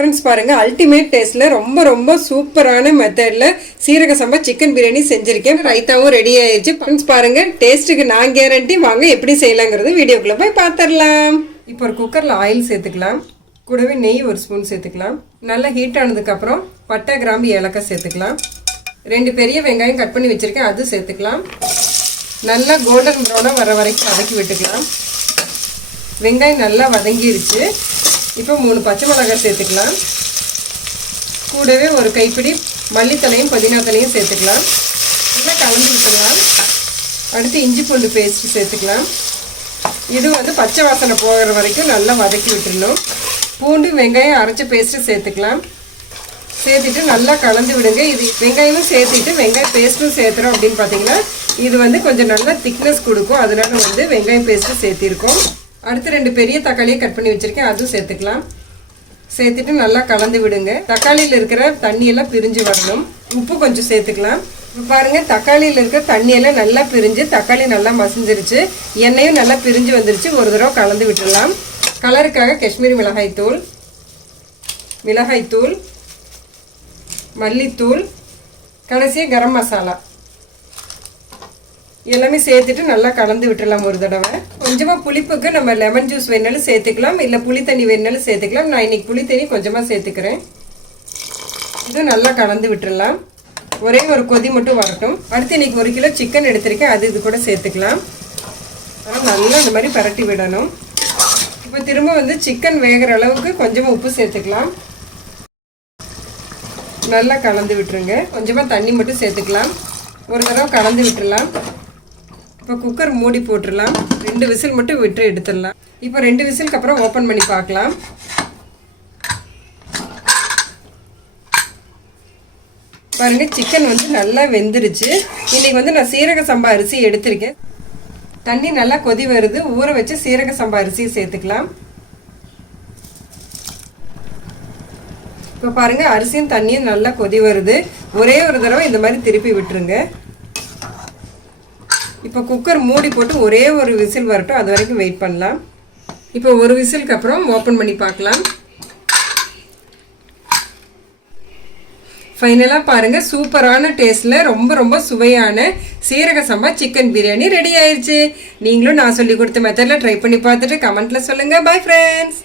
Friends பாருங்க, ultimate டேஸ்ட்ல ரொம்ப ரொம்ப சூப்பரான மெத்தட்ல சீரக சம்பா சிக்கன் பிரியாணி செஞ்சிருக்கேன். ரைத்தாவும் ரெடி ஆயிடுச்சு. ஃப்ரெண்ட்ஸ் பாருங்க, டேஸ்ட்டுக்கு நான் கேரண்டி. வாங்க எப்படி செய்யலாங்கிறது வீடியோக்குள்ள போய் பார்த்துடலாம். இப்போ ஒரு குக்கர்ல ஆயில் சேர்த்துக்கலாம். கூடவே நெய் ஒரு ஸ்பூன் சேர்த்துக்கலாம். நல்லா ஹீட் ஆனதுக்கு அப்புறம் பட்டை, கிராம்பு, ஏலக்காய் சேர்த்துக்கலாம். 2 பெரிய வெங்காயம் கட் பண்ணி வச்சிருக்கேன், அது சேர்த்துக்கலாம். நல்லா கோல்டன் ப்ரௌனா வர வரைக்கும் வதக்கி விட்டுக்கலாம். வெங்காயம் நல்லா வதங்கிருச்சு. இப்போ 3 பச்சை மிளகாய் சேர்த்துக்கலாம். கூடவே ஒரு கைப்பிடி மல்லித்தலையும் புதினாத்தலையும் சேர்த்துக்கலாம். நல்லா கலந்து விட்டுக்கலாம். அடுத்து இஞ்சி பூண்டு பேஸ்ட் சேர்த்துக்கலாம். இது பச்சை வாசனை போகிற வரைக்கும் நல்லா வதக்கி விட்டுடணும். பூண்டு வெங்காயம் அரைச்ச பேஸ்ட்டு சேர்த்துக்கலாம். சேர்த்துட்டு நல்லா கலந்து விடுங்க. இது வெங்காயமும் சேர்த்துட்டு வெங்காயம் பேஸ்ட்டும் சேர்த்துறோம் அப்படின்னு பார்த்தீங்கன்னா இது கொஞ்சம் நல்லா திக்னஸ் கொடுக்கும். அதனால வெங்காயம் பேஸ்ட்டு சேர்த்திருக்கோம். அடுத்து 2 பெரிய தக்காளியை கட் பண்ணி வச்சுருக்கேன், அதுவும் சேர்த்துக்கலாம். சேர்த்துட்டு நல்லா கலந்து விடுங்க. தக்காளியில் இருக்கிற தண்ணியெல்லாம் பிரிஞ்சு வரணும். உப்பு கொஞ்சம் சேர்த்துக்கலாம். இப்போ பாருங்கள், தக்காளியில் இருக்கிற தண்ணியெல்லாம் நல்லா பிரிஞ்சு தக்காளி நல்லா மசிஞ்சிருச்சு. எண்ணெயும் நல்லா பிரிஞ்சு வந்துருச்சு. ஒரு தடவை கலந்து விட்டுடலாம். கலருக்காக காஷ்மீரி மிளகாய்த்தூள், மல்லித்தூள், கடைசியாக கரம் மசாலா எல்லாமே சேர்த்துட்டு நல்லா கலந்து விட்டுடலாம். ஒரு தடவை கொஞ்சமாக புளிப்புக்கு நம்ம லெமன் ஜூஸ் வேணாலும் சேர்த்துக்கலாம், இல்லை புளி தண்ணி வேணாலும் சேர்த்துக்கலாம். நான் இன்னைக்கு புளி தண்ணி கொஞ்சமாக சேர்த்துக்கிறேன். இது நல்லா கலந்து விட்டுடலாம். ஒரே ஒரு கொதி மட்டும் வரட்டும். அடுத்து இன்னைக்கு 1 கிலோ சிக்கன் எடுத்திருக்கேன், அது இது கூட சேர்த்துக்கலாம். நல்லா இந்த மாதிரி பரட்டி விடணும். இப்போ திரும்ப சிக்கன் வேகிற அளவுக்கு கொஞ்சமாக உப்பு சேர்த்துக்கலாம். நல்லா கலந்து விட்டுருங்க. கொஞ்சமாக தண்ணி மட்டும் சேர்த்துக்கலாம். ஒரு தடவை கலந்து விட்டுடலாம். இப்போ குக்கர் மூடி போட்டுடலாம். 2 விசில் மட்டும் விட்டு எடுத்துடலாம். இப்போ 2 விசிலுக்கு அப்புறம் ஓப்பன் பண்ணி பார்க்கலாம். பாருங்க, சிக்கன் நல்லா வெந்துருச்சு. இன்னைக்கு நான் சீரக சம்பா அரிசி எடுத்திருக்கேன். தண்ணி நல்லா கொதி வருது. ஊற வச்சு சீரக சம்பா அரிசியை சேர்த்துக்கலாம். இப்போ பாருங்க, அரிசியும் தண்ணியும் நல்லா கொதி வருது. ஒரே ஒரு தடவை இந்த மாதிரி திருப்பி விட்டுருங்க. இப்போ குக்கர் மூடி போட்டு ஒரே ஒரு விசில் வரட்டும், அது வரைக்கும் வெயிட் பண்ணலாம். இப்போ ஒரு விசிலுக்கு அப்புறம் ஓப்பன் பண்ணி பார்க்கலாம். ஃபைனலாக பாருங்கள், சூப்பரான டேஸ்ட்டில் ரொம்ப ரொம்ப சுவையான சீரக சம்பா சிக்கன் பிரியாணி ரெடி ஆயிடுச்சு. நீங்களும் நான் சொல்லி கொடுத்த மெத்தடில் ட்ரை பண்ணி பார்த்துட்டு கமெண்ட்டில் சொல்லுங்கள். Bye friends.